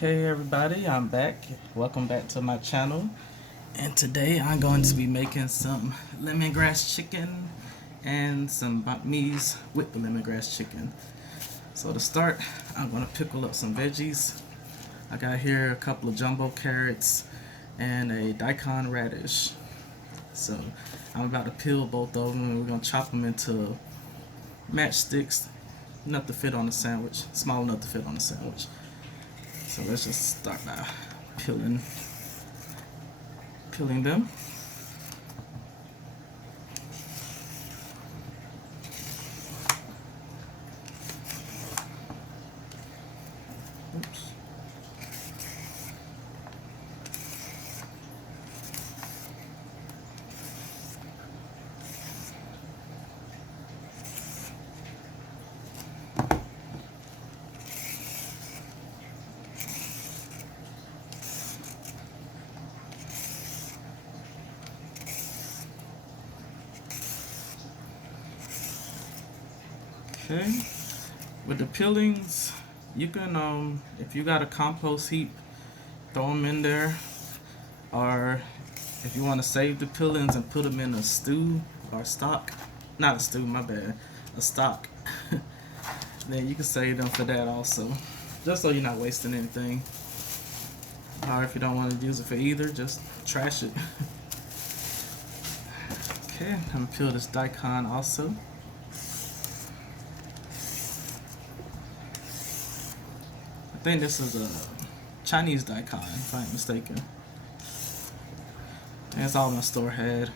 Hey everybody, I'm back. Welcome back to my channel. And today I'm going to be making some lemongrass chicken and some banh mi's with the lemongrass chicken. So to start, I'm going to pickle up some veggies. I got here a couple of jumbo carrots and a daikon radish. So I'm about to peel both of them and we're going to chop them into matchsticks, enough to fit on a sandwich, small enough to fit on a sandwich. So let's just start by peeling them. Oops. Okay, with the peelings, you can, if you got a compost heap, throw them in there, or if you want to save the peelings and put them in a stew or stock, not a stew, my bad, a stock, then you can save them for that also, just so you're not wasting anything. Or if you don't want to use it for either, just trash it. Okay, I'm gonna peel this daikon also. I think this is a Chinese daikon, if I ain't mistaken. And that's all my store had.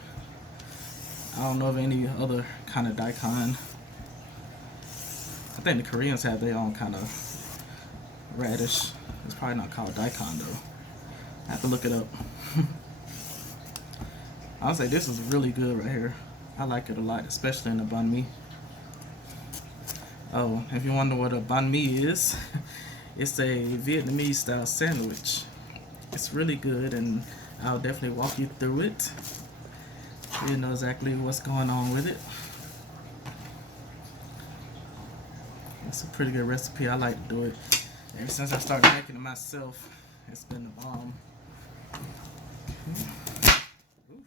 I don't know of any other kind of daikon. I think the Koreans have their own kind of radish. It's probably not called daikon though. I have to look it up. I'll say this is really good right here. I like it a lot, especially in the banh mi. Oh, if you wonder what a banh mi is, it's a Vietnamese style sandwich. It's really good and I'll definitely walk you through it so you know exactly what's going on with it. It's a pretty good recipe. I like to do it. Ever since I started making it myself, it's been the bomb. Ooh,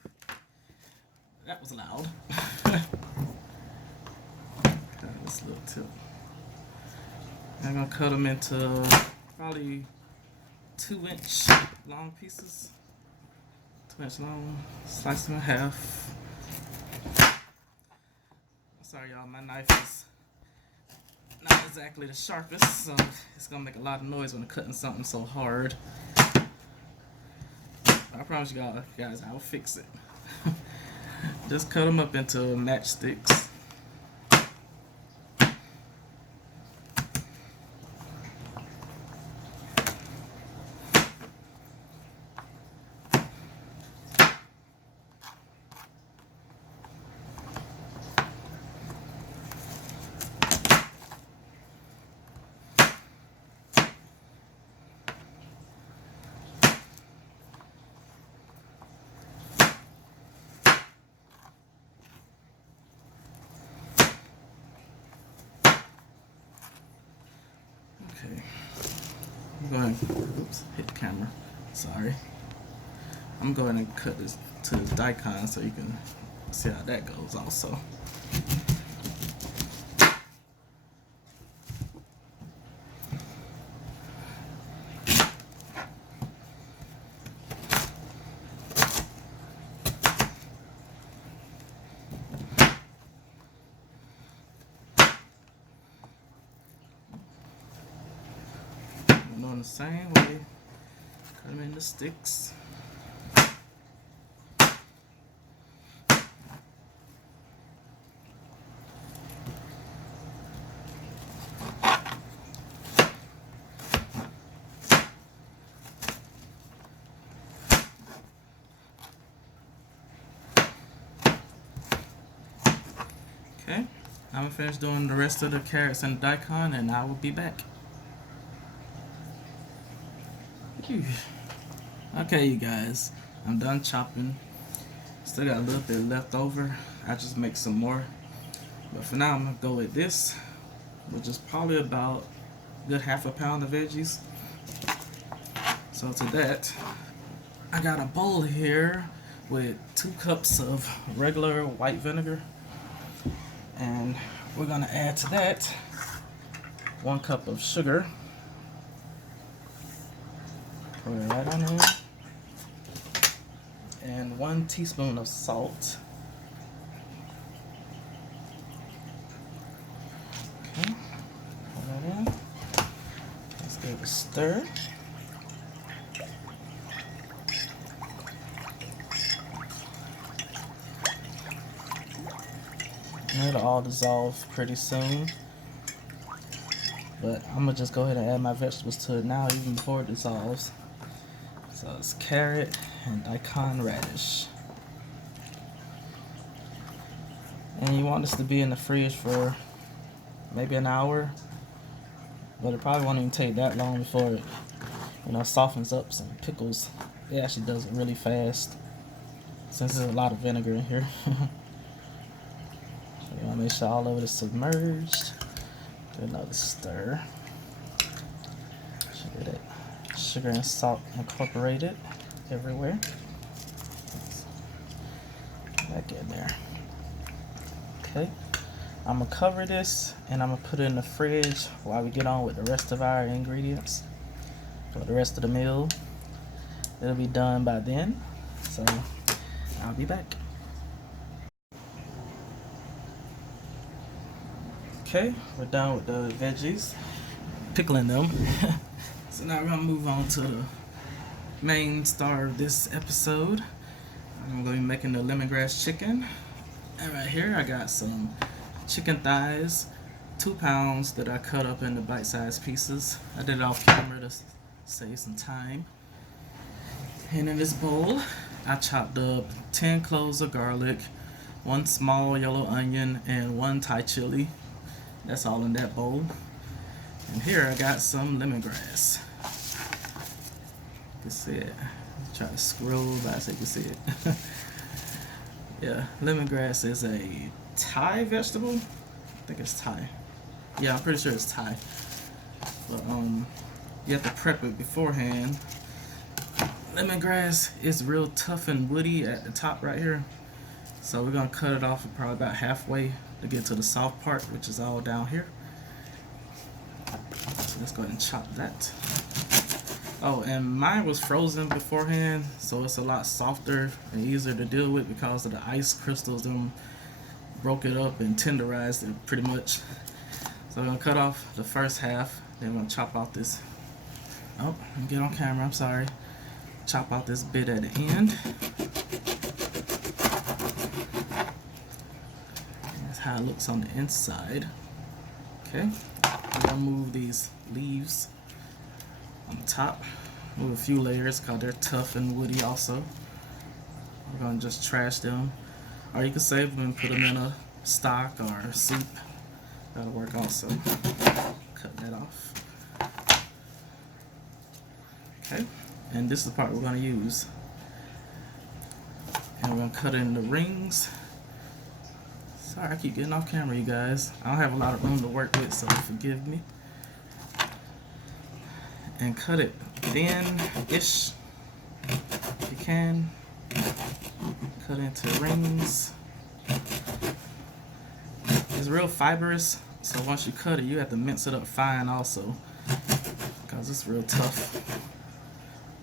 that was loud. Got this little tip. I'm gonna cut them into probably 2-inch long pieces. 2-inch long, slice them in half. Sorry y'all, my knife is not exactly the sharpest, so it's gonna make a lot of noise when I'm cutting something so hard. I promise you guys, I'll fix it. Just cut them up into matchsticks. Okay, I'm going, oops, hit the camera, sorry. I'm going to cut this to the daikon so you can see how that goes also. I'm doing the same way, cut them into sticks. Okay, I'm gonna finish doing the rest of the carrots and daikon and I will be back. Okay, you guys, I'm done chopping. Still got a little bit left over. I just make some more. But for now, I'm gonna go with this, which is probably about a good half a pound of veggies. So to that, I got a bowl here with 2 cups of regular white vinegar, and we're gonna add to that 1 cup of sugar. Pour it right on in, and 1 teaspoon of salt. Okay, pour that in. Let's give it a stir. It'll all dissolve pretty soon, but I'm gonna just go ahead and add my vegetables to it now, even before it dissolves. So it's carrot and daikon radish, and you want this to be in the fridge for maybe an hour, but it probably won't even take that long before it, softens up. Some pickles, it actually does it really fast since there's a lot of vinegar in here. You want to make sure all of it is submerged. Do another stir. Get it. Sugar and salt incorporated everywhere. Back in there. Okay. I'm gonna cover this and I'm gonna put it in the fridge while we get on with the rest of our ingredients for the rest of the meal. It'll be done by then, so I'll be back. Okay, we're done with the veggies, pickling them. So now we're gonna move on to the main star of this episode. I'm gonna be making the lemongrass chicken. And right here I got some chicken thighs, 2 pounds that I cut up into bite-sized pieces. I did it off camera to save some time. And in this bowl, I chopped up 10 cloves of garlic, 1 small yellow onion, and 1 Thai chili. That's all in that bowl. And here I got some lemongrass. You can see it. Try to scroll by so you can see it. Yeah, lemongrass is a Thai vegetable. I think it's Thai. Yeah, I'm pretty sure it's Thai. But you have to prep it beforehand. Lemongrass is real tough and woody at the top right here. So we're gonna cut it off probably about halfway to get to the soft part, which is all down here. So let's go ahead and chop that. Oh, and mine was frozen beforehand, so it's a lot softer and easier to deal with because of the ice crystals. Them broke it up and tenderized it pretty much. So I'm gonna cut off the first half, then I'm gonna chop out this. Oh, let me get on camera, I'm sorry. Chop out this bit at the end. That's how it looks on the inside. Okay, I'm gonna move these leaves on the top. Move a few layers because they're tough and woody also. We're gonna just trash them, or you can save them and put them in a stock or soup. That'll work also. Cut that off. Okay, and this is the part we're gonna use. And we're gonna cut it into rings. Sorry, I keep getting off camera, you guys. I don't have a lot of room to work with, so forgive me. And cut it thin-ish if you can. Cut into rings. It's real fibrous, so once you cut it, you have to mince it up fine also, because it's real tough.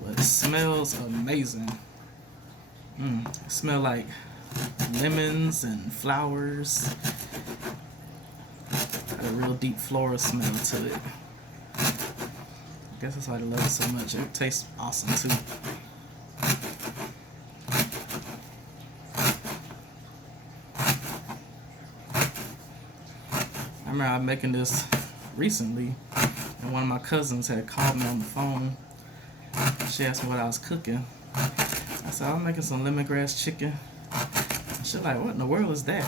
But it smells amazing. It smells like lemons and flowers. Got a real deep floral smell to it. I guess that's why I love it so much. It tastes awesome too. I remember I was making this recently, and one of my cousins had called me on the phone. She asked me what I was cooking. I said, I'm making some lemongrass chicken. She's like, what in the world is that?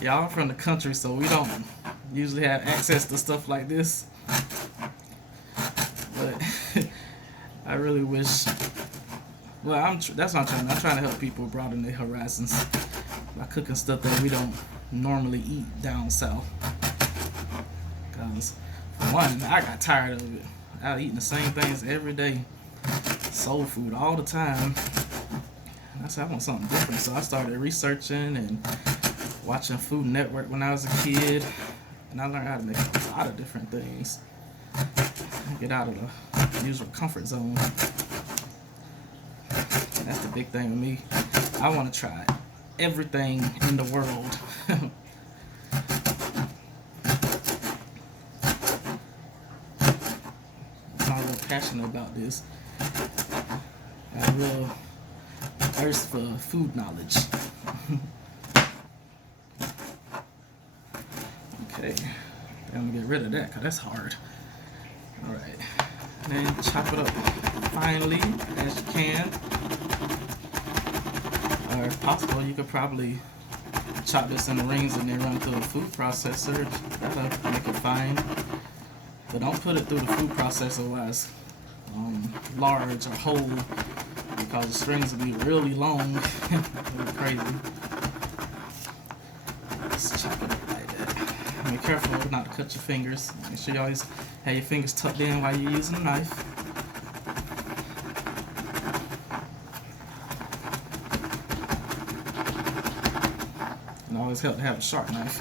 Y'all from the country, so we don't usually have access to stuff like this. But I really wish. Well, that's what I'm trying to help people broaden their horizons by cooking stuff that we don't normally eat down south. Because for one, I got tired of it. out eating the same things every day, soul food all the time. And I said I want something different, so I started researching and watching Food Network when I was a kid, and I learned how to make a lot of different things. Get out of the usual comfort zone. That's the big thing with me. I want to try everything in the world. I'm real passionate about this. I have a real thirst for food knowledge. Okay, I'm gonna get rid of that because that's hard. All right, then chop it up finely as you can. Or if possible, you could probably chop this in the rings and then run through a food processor. That'll make it fine. But don't put it through the food processor while it's large or whole, because the strings will be really long. It'll be crazy. Let's chop it up like that. Be careful not to cut your fingers. Make sure you always have your fingers tucked in while you're using the knife. It always helps to have a sharp knife.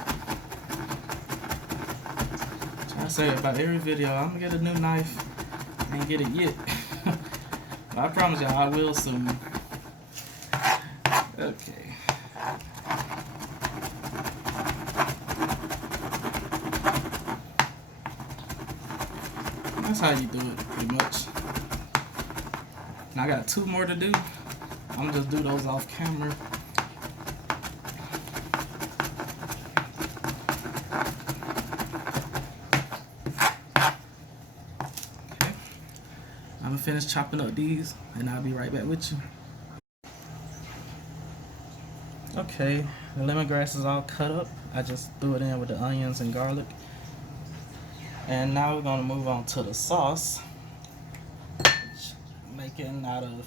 I say about every video, I'm gonna get a new knife. I ain't get it yet. But I promise y'all I will soon. Okay. That's how you do it, pretty much. Now I got 2 more to do. I'm gonna just do those off camera. I'm gonna finish chopping up these and I'll be right back with you. Okay, the lemongrass is all cut up. I just threw it in with the onions and garlic. And now we're gonna move on to the sauce, which I'm making out of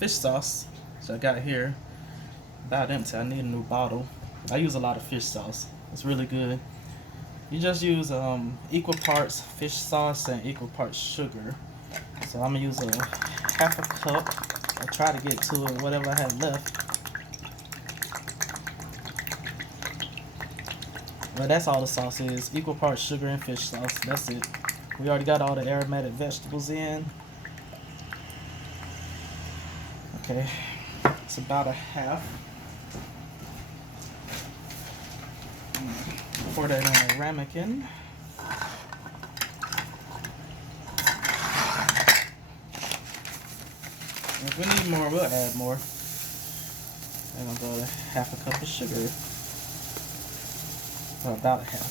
fish sauce. So I got it here about empty. I need a new bottle. I use a lot of fish sauce. It's really good. You just use equal parts fish sauce and equal parts sugar. So I'm gonna use a half a cup. I'll try to get to it, whatever I have left. But that's all the sauce is. Equal parts sugar and fish sauce. That's it. We already got all the aromatic vegetables in. Okay, it's about a half. Pour that in the ramekin. If we need more, we'll add more. I'm gonna go to half a cup of sugar. Or about a half.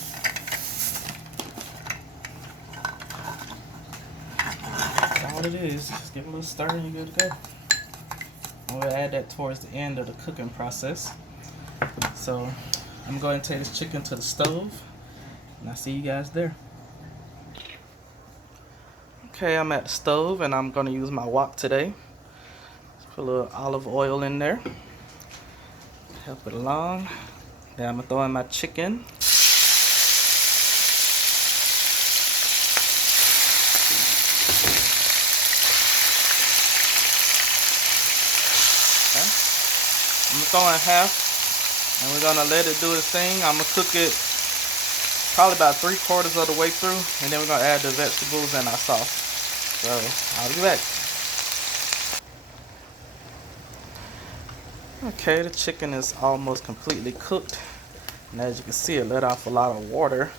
That's all it is. Just give it a little stir and you're good to go. And we'll add that towards the end of the cooking process. So I'm gonna go ahead and take this chicken to the stove, and I'll see you guys there. Okay, I'm at the stove and I'm gonna use my wok today. Put a little olive oil in there. Help it along. Then I'm gonna throw in my chicken. Okay. I'm gonna throw in half, and we're gonna let it do its thing. I'm gonna cook it probably about 3/4 of the way through, and then we're gonna add the vegetables and our sauce. So I'll be back. Okay, the chicken is almost completely cooked, and as you can see, it let off a lot of water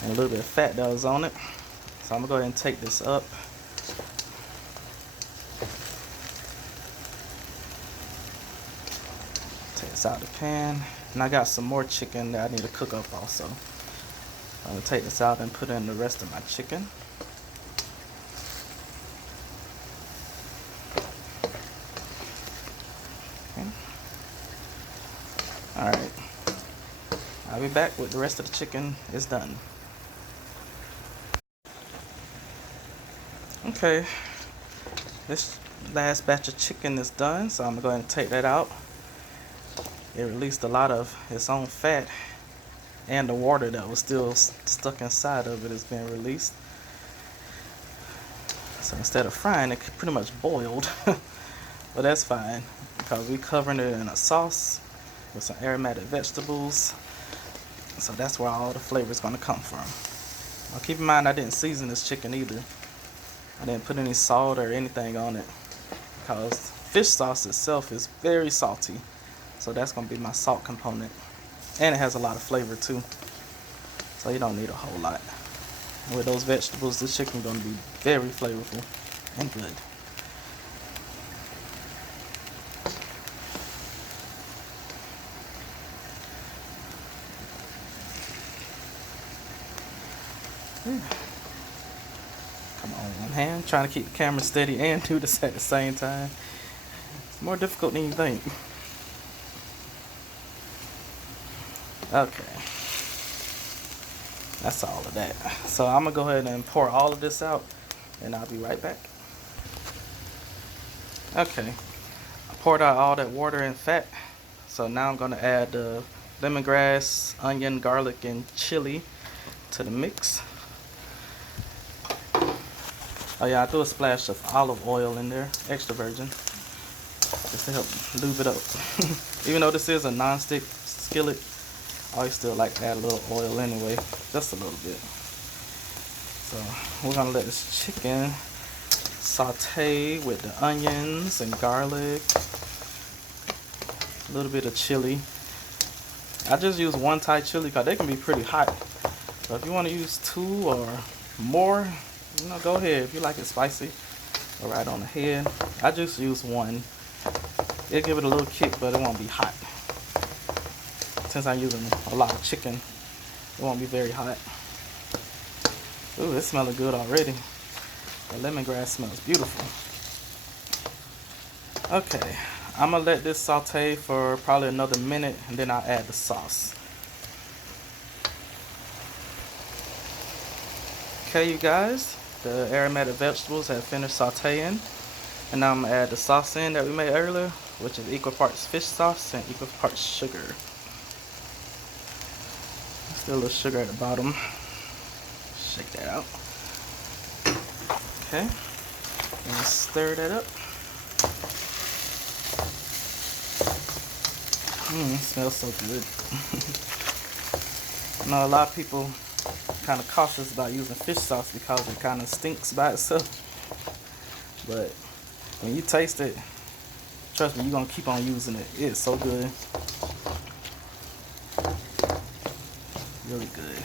and a little bit of fat that was on it. So I'm gonna go ahead and take this up. Take this out of the pan, and I got some more chicken that I need to cook up also. I'm gonna take this out and put in the rest of my chicken. Alright, I'll be back with the rest of the chicken is done. Okay, this last batch of chicken is done, so I'm going to take that out. It released a lot of its own fat, and the water that was still stuck inside of it is being released. So instead of frying, it pretty much boiled. But that's fine because we covering it in a sauce with some aromatic vegetables. So that's where all the flavor is going to come from. Now keep in mind I didn't season this chicken either. I didn't put any salt or anything on it because fish sauce itself is very salty. So that's going to be my salt component. And it has a lot of flavor too. So you don't need a whole lot. With those vegetables, this chicken is going to be very flavorful and good. Come on, one hand, trying to keep the camera steady and do this at the same time. It's more difficult than you think. Okay. That's all of that. So I'm gonna go ahead and pour all of this out and I'll be right back. Okay. I poured out all that water and fat. So now I'm gonna add the lemongrass, onion, garlic, and chili to the mix. Oh yeah, I threw a splash of olive oil in there, extra virgin, just to help lube it up. Even though this is a non-stick skillet, I always still like to add a little oil anyway, just a little bit. So we're gonna let this chicken saute with the onions and garlic, a little bit of chili. I just use one Thai chili because they can be pretty hot. So if you want to use 2 or more, you know, go ahead. If you like it spicy, go right on ahead. I just use 1. It'll give it a little kick, but it won't be hot. Since I'm using a lot of chicken, it won't be very hot. Ooh, it's smelling good already. The lemongrass smells beautiful. Okay, I'm gonna let this saute for probably another minute, and then I'll add the sauce. Okay, you guys, the aromatic vegetables have finished sauteing, and now I'm gonna add the sauce in that we made earlier, which is equal parts fish sauce and equal parts sugar. Still a little sugar at the bottom. Shake that out. Okay, and stir that up. It smells so good. I know a lot of people kind of cautious about using fish sauce because it kind of stinks by itself. But when you taste it, trust me, you're going to keep on using it. It's so good. Really good.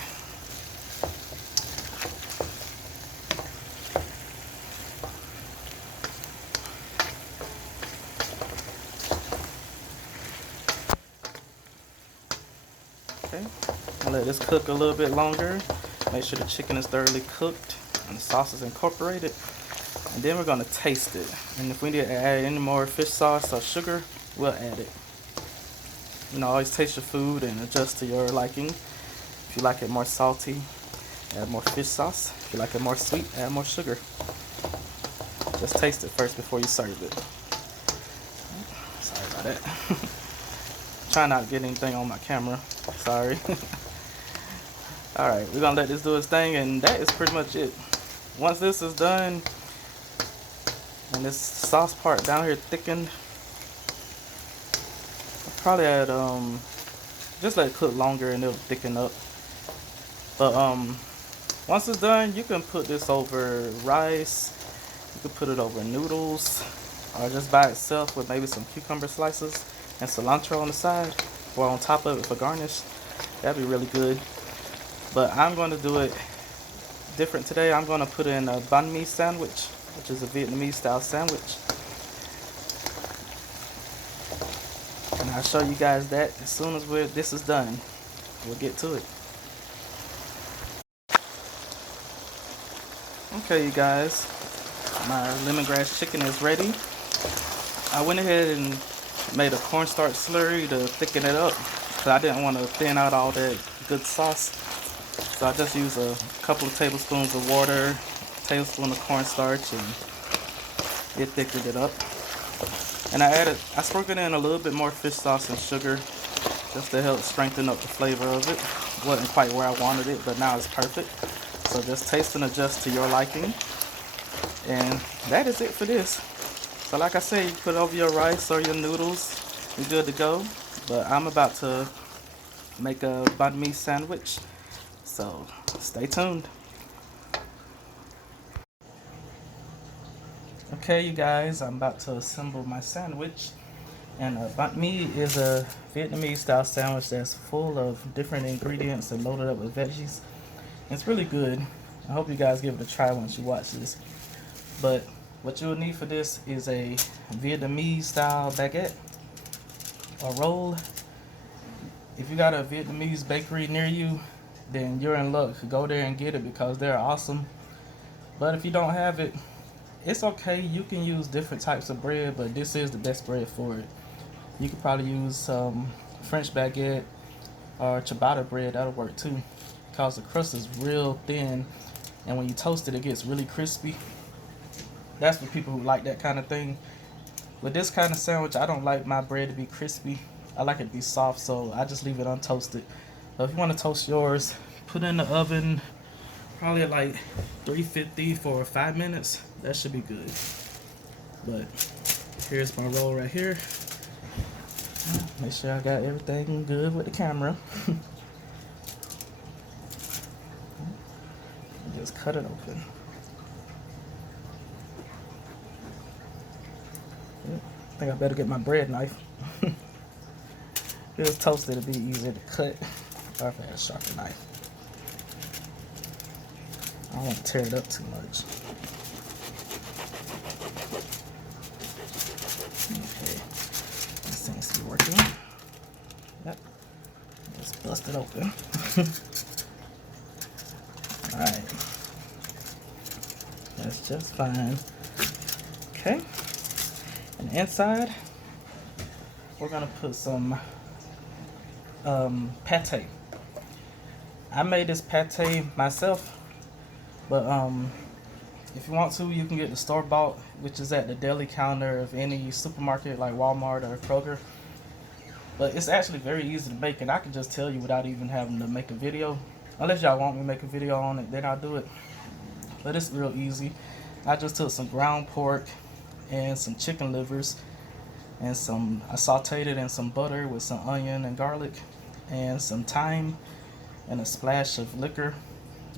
Okay, I'll let this cook a little bit longer. Make sure the chicken is thoroughly cooked and the sauce is incorporated. And then we're gonna taste it. And if we need to add any more fish sauce or sugar, we'll add it. You know, always taste your food and adjust to your liking. If you like it more salty, add more fish sauce. If you like it more sweet, add more sugar. Just taste it first before you serve it. Sorry about that. Try not to get anything on my camera. Sorry. Alright, we're gonna let this do its thing, and that is pretty much it. Once this is done and this sauce part down here thickened, I'll probably add just let it cook longer and it'll thicken up. But once it's done, you can put this over rice, you can put it over noodles, or just by itself with maybe some cucumber slices and cilantro on the side or on top of it for garnish. That'd be really good. But I'm going to do it different today. I'm going to put in a banh mi sandwich, which is a Vietnamese style sandwich. And I'll show you guys that as soon as this is done. We'll get to it. Okay, you guys, my lemongrass chicken is ready. I went ahead and made a cornstarch slurry to thicken it up because I didn't want to thin out all that good sauce. So I just used a couple of tablespoons of water, a tablespoon of cornstarch, and it thickened it up. And I sprinkled in a little bit more fish sauce and sugar just to help strengthen up the flavor of it. wasn't quite where I wanted it, but now it's perfect. So just taste and adjust to your liking. And that is it for this. So like I said, you put it over your rice or your noodles, you're good to go. But I'm about to make a banh mi sandwich, so stay tuned. Okay, you guys, I'm about to assemble my sandwich. And banh mi is a Vietnamese style sandwich that's full of different ingredients and loaded up with veggies. It's really good. I hope you guys give it a try once you watch this. But what you'll need for this is a Vietnamese style baguette or roll. If you got a Vietnamese bakery near you, then you're in luck. Go there and get it because they're awesome. But if you don't have it, it's okay. You can use different types of bread, but this is the best bread for it. You could probably use French baguette or ciabatta bread. That'll work too, because the crust is real thin, and when you toast it, it gets really crispy. That's for people who like that kind of thing. With this kind of sandwich, I don't like my bread to be crispy. I like it to be soft, so I just leave it untoasted. But if you want to toast yours, put it in the oven, probably at like 350 for 5 minutes. That should be good. But here's my roll right here. Make sure I got everything good with the camera. Just cut it open. I think I better get my bread knife. If it was toasted, it'd be easier to cut. Or if I had a sharper knife. I don't want to tear it up too much. Okay, this seems to be working. Yep, just bust it open. Alright, that's just fine. Okay, and inside, we're gonna put some pate. I made this pate myself, but if you want to, you can get the store-bought, which is at the deli counter of any supermarket like Walmart or Kroger. But it's actually very easy to make, and I can just tell you without even having to make a video. Unless y'all want me to make a video on it, then I'll do it. But it's real easy. I just took some ground pork and some chicken livers, and I sauteed it in some butter with some onion and garlic and some thyme and a splash of liquor.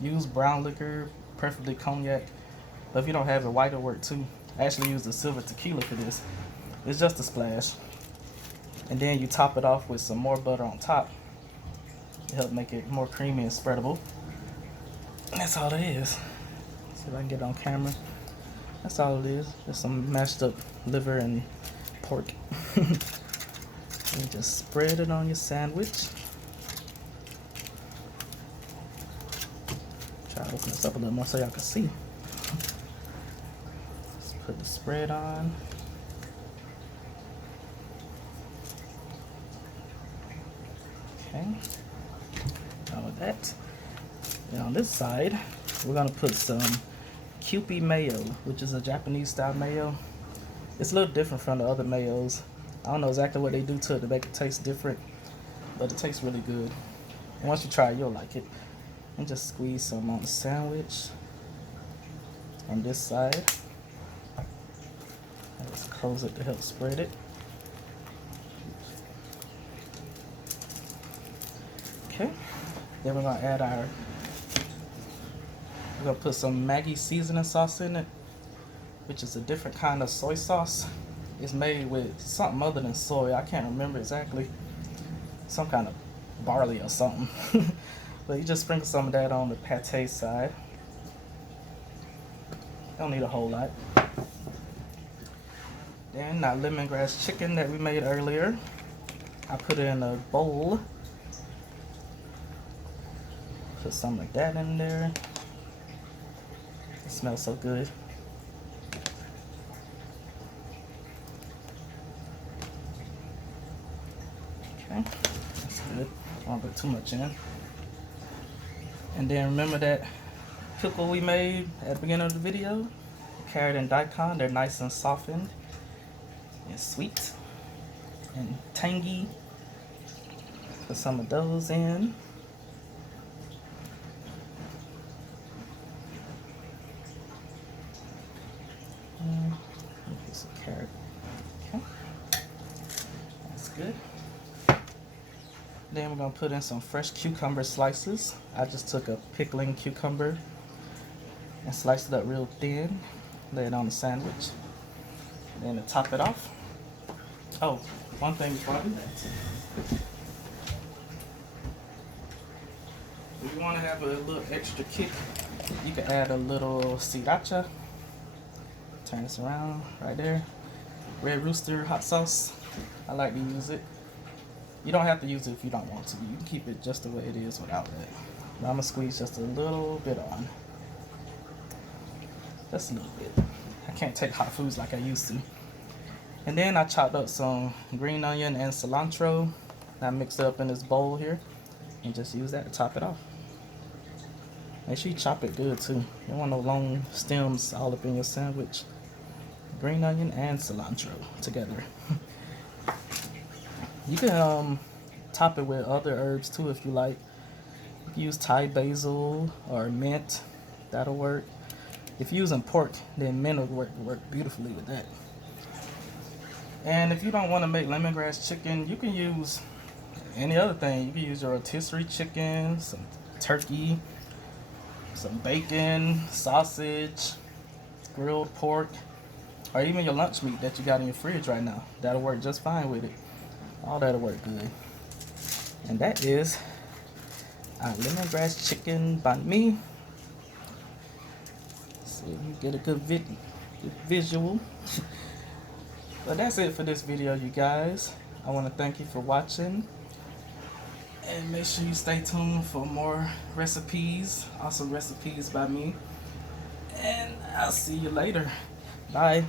Use brown liquor, preferably cognac, but if you don't have it, white will work too. I actually used a silver tequila for this. It's just a splash. And then you top it off with some more butter on top to help make it more creamy and spreadable. And that's all it is. See if I can get it on camera. That's all it is. Just some mashed up liver and pork. You just spread it on your sandwich. Try to open this up a little more so y'all can see. Just put the spread on. Okay. Now with that, and on this side, we're gonna put some Kewpie mayo, which is a Japanese style mayo. It's a little different from the other mayos. I don't know exactly what they do to it to make it taste different, but it tastes really good. And once you try it, you'll like it. And just squeeze some on the sandwich on this side. And just close it to help spread it. Okay. Then we're gonna add we're gonna put some Maggi seasoning sauce in it, which is a different kind of soy sauce. It's made with something other than soy. I can't remember exactly. Some kind of barley or something. But you just sprinkle some of that on the pate side. Don't need a whole lot. Then our lemongrass chicken that we made earlier, I put it in a bowl. Put something like that in there. It smells so good. Okay, that's good. I don't put too much in. And then remember that pickle we made at the beginning of the video? Carrot and daikon, they're nice and softened and sweet and tangy. Put some of those in. carrot. Okay, that's good. Then we're gonna put in some fresh cucumber slices. I just took a pickling cucumber and sliced it up real thin. Lay it on the sandwich. Then to top it off. Oh, one thing before I do that. If you want to have a little extra kick, you can add a little sriracha. Turn this around right there. Red Rooster hot sauce. I like to use it. You don't have to use it if you don't want to. You can keep it just the way it is without that. But I'm gonna squeeze just a little bit on. Just a little bit. I can't take hot foods like I used to. And then I chopped up some green onion and cilantro. I mixed it up in this bowl here and just use that to top it off. Make sure you chop it good too. You don't want no long stems all up in your sandwich. Green onion and cilantro together. You can top it with other herbs too if you like. You can use Thai basil or mint. That'll work. If you're using pork, then mint will work beautifully with that. And if you don't want to make lemongrass chicken, you can use any other thing. You can use your rotisserie chicken, some turkey, some bacon, sausage, grilled pork, or even your lunch meat that you got in your fridge right now. That'll work just fine with it. All that'll work good. And that is our lemongrass chicken banh mi. So you get a good visual. But that's it for this video, you guys. I want to thank you for watching. And make sure you stay tuned for more recipes, awesome recipes by me. And I'll see you later. Bye.